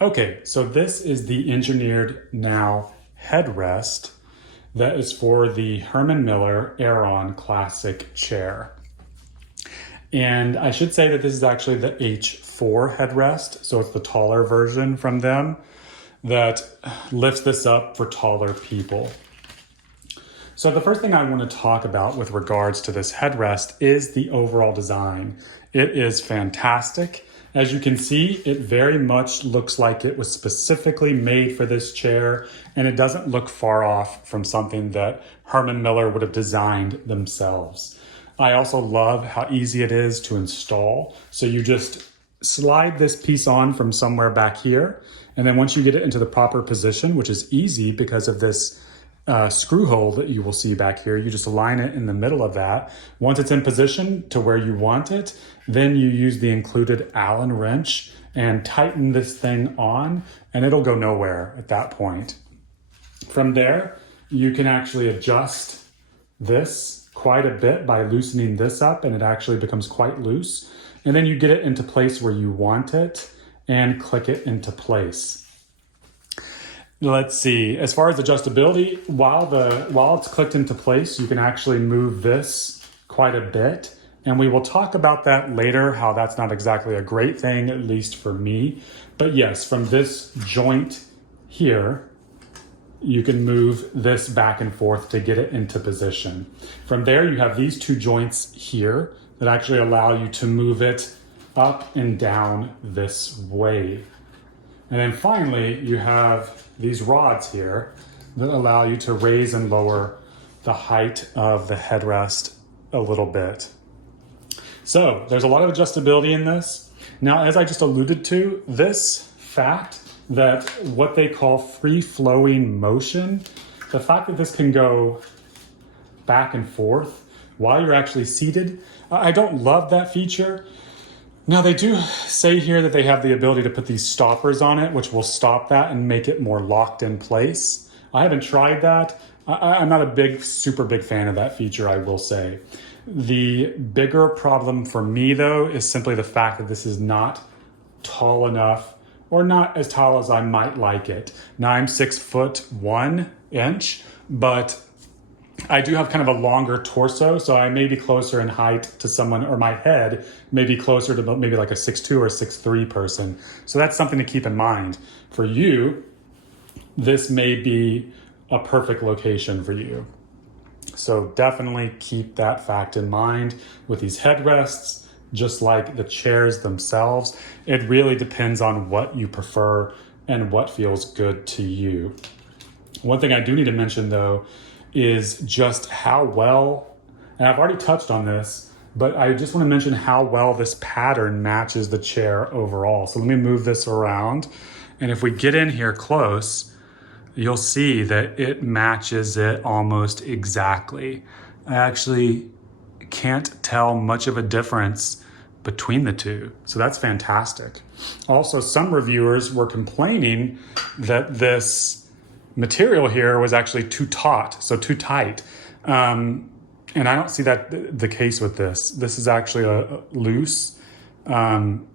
Okay, so this is the engineered now headrest that is for the Herrmann Miller Aeron Classic chair. And I should say that this is actually the H4 headrest, so it's the taller version from them that lifts this up for taller people. So the first thing I want to talk about with regards to this headrest is the overall design. It is fantastic. As you can see, it very much looks like it was specifically made for this chair, and it doesn't look far off from something that Herrmann Miller would have designed themselves. I also love how easy it is to install. So you just slide this piece on from somewhere back here, and then once you get it into the proper position, which is easy because of this screw hole that you will see back here, you just align it in the middle of that. Once it's in position to where you want it, then you use the included Allen wrench and tighten this thing on, and it'll go nowhere at that point. From there, you can actually adjust this quite a bit by loosening this up, and it actually becomes quite loose. And then you get it into place where you want it and click it into place. Let's see, as far as adjustability, while it's clicked into place, you can actually move this quite a bit. And we will talk about that later, how that's not exactly a great thing, at least for me. But yes, from this joint here, you can move this back and forth to get it into position. From there, you have these two joints here that actually allow you to move it up and down this way. And then finally, you have these rods here that allow you to raise and lower the height of the headrest a little bit. So there's a lot of adjustability in this. Now, as I just alluded to, this fact that what they call free-flowing motion, the fact that this can go back and forth while you're actually seated, I don't love that feature. Now, they do say here that they have the ability to put these stoppers on it, which will stop that and make it more locked in place. I haven't tried that. I'm not a super big fan of that feature, I will say. The bigger problem for me, though, is simply the fact that this is not tall enough, or not as tall as I might like it. Now, I'm 6'1", but I do have kind of a longer torso, so I may be closer in height to someone, or my head may be closer to maybe like a 6'2" or 6'3" person. So that's something to keep in mind. For you, this may be a perfect location for you. So definitely keep that fact in mind with these headrests, just like the chairs themselves. It really depends on what you prefer and what feels good to you. One thing I do need to mention, though, is just how well, and I've already touched on this, but I just want to mention how well this pattern matches the chair overall. So let me move this around. And if we get in here close, you'll see that it matches it almost exactly. I actually can't tell much of a difference between the two. So that's fantastic. Also, some reviewers were complaining that this material here was actually too taut, so too tight. And I don't see that the case with this. This is actually loose. And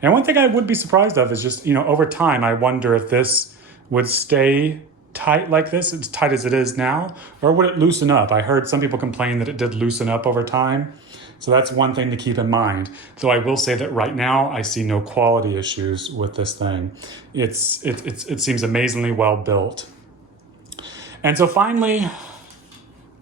one thing I would be surprised of is just, over time, I wonder if this would stay tight like this, as tight as it is now, or would it loosen up? I heard some people complain that it did loosen up over time. So that's one thing to keep in mind. Though I will say that right now, I see no quality issues with this thing. It seems amazingly well built. And so finally,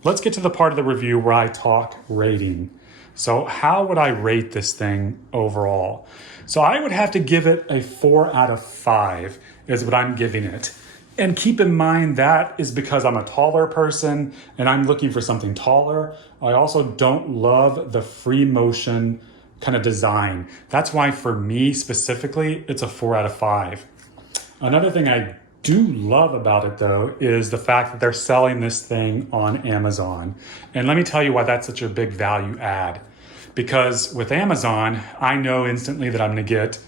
let's get to the part of the review where I talk rating. So how would I rate this thing overall? So I would have to give it a 4 out of 5 is what I'm giving it. And keep in mind that is because I'm a taller person and I'm looking for something taller. I also don't love the free motion kind of design. That's why for me specifically, it's a 4 out of 5. Another thing I do love about it, though, is the fact that they're selling this thing on Amazon. And let me tell you why that's such a big value add. Because with Amazon, I know instantly that I'm going to get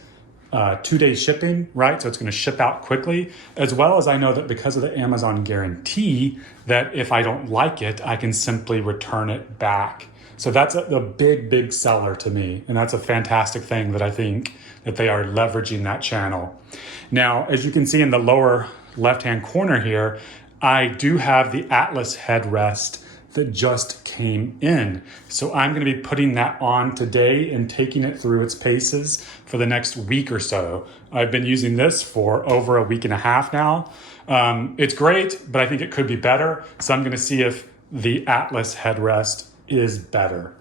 2-day shipping, right? So it's going to ship out quickly, as well as I know that because of the Amazon guarantee, that if I don't like it, I can simply return it back. So that's a big, big seller to me. And that's a fantastic thing that I think that they are leveraging that channel. Now, as you can see in the lower left-hand corner here, I do have the Atlas headrest that just came in. So I'm going to be putting that on today and taking it through its paces for the next week or so. I've been using this for over a week and a half now. It's great, but I think it could be better. So I'm going to see if the Atlas headrest is better.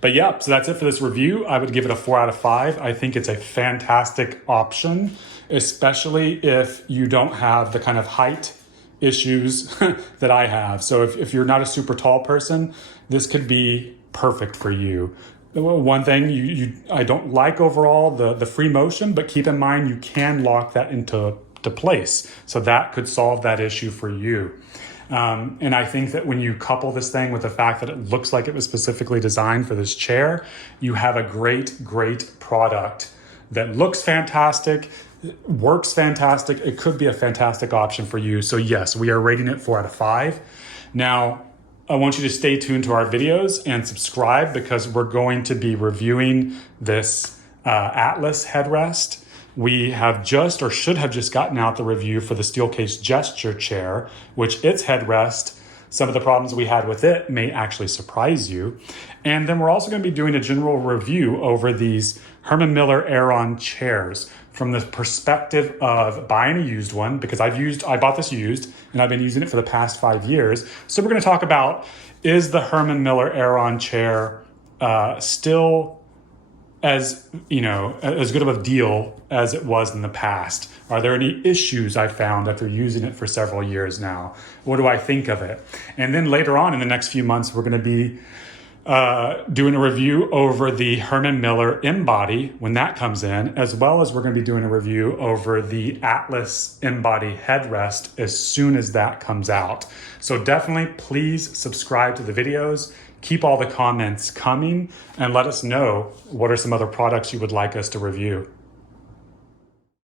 But yeah, so that's it for this review. I would give it a 4 out of 5. I think it's a fantastic option, especially if you don't have the kind of height issues that I have. So if you're not a super tall person, this could be perfect for you. One thing I don't like overall, the free motion, but keep in mind you can lock that into place. So that could solve that issue for you. And I think that when you couple this thing with the fact that it looks like it was specifically designed for this chair, you have a great, great product that looks fantastic, works fantastic. It could be a fantastic option for you. So yes, we are rating it 4 out of 5. Now, I want you to stay tuned to our videos and subscribe because we're going to be reviewing this Atlas headrest. We have just, or should have just gotten out the review for the Steelcase gesture chair, which its headrest, some of the problems we had with it may actually surprise you. And then we're also going to be doing a general review over these Herrmann Miller Aeron chairs from the perspective of buying a used one, because I bought this used and I've been using it for the past 5 years. So we're going to talk about, is the Herrmann Miller Aeron chair still as good of a deal as it was in the past? Are there any issues I found after using it for several years now? What do I think of it? And then later on in the next few months, we're going to be doing a review over the Herrmann Miller M-Body when that comes in, as well as we're going to be doing a review over the Atlas M-Body headrest as soon as that comes out. So definitely please subscribe to the videos. Keep all the comments coming and let us know what are some other products you would like us to review.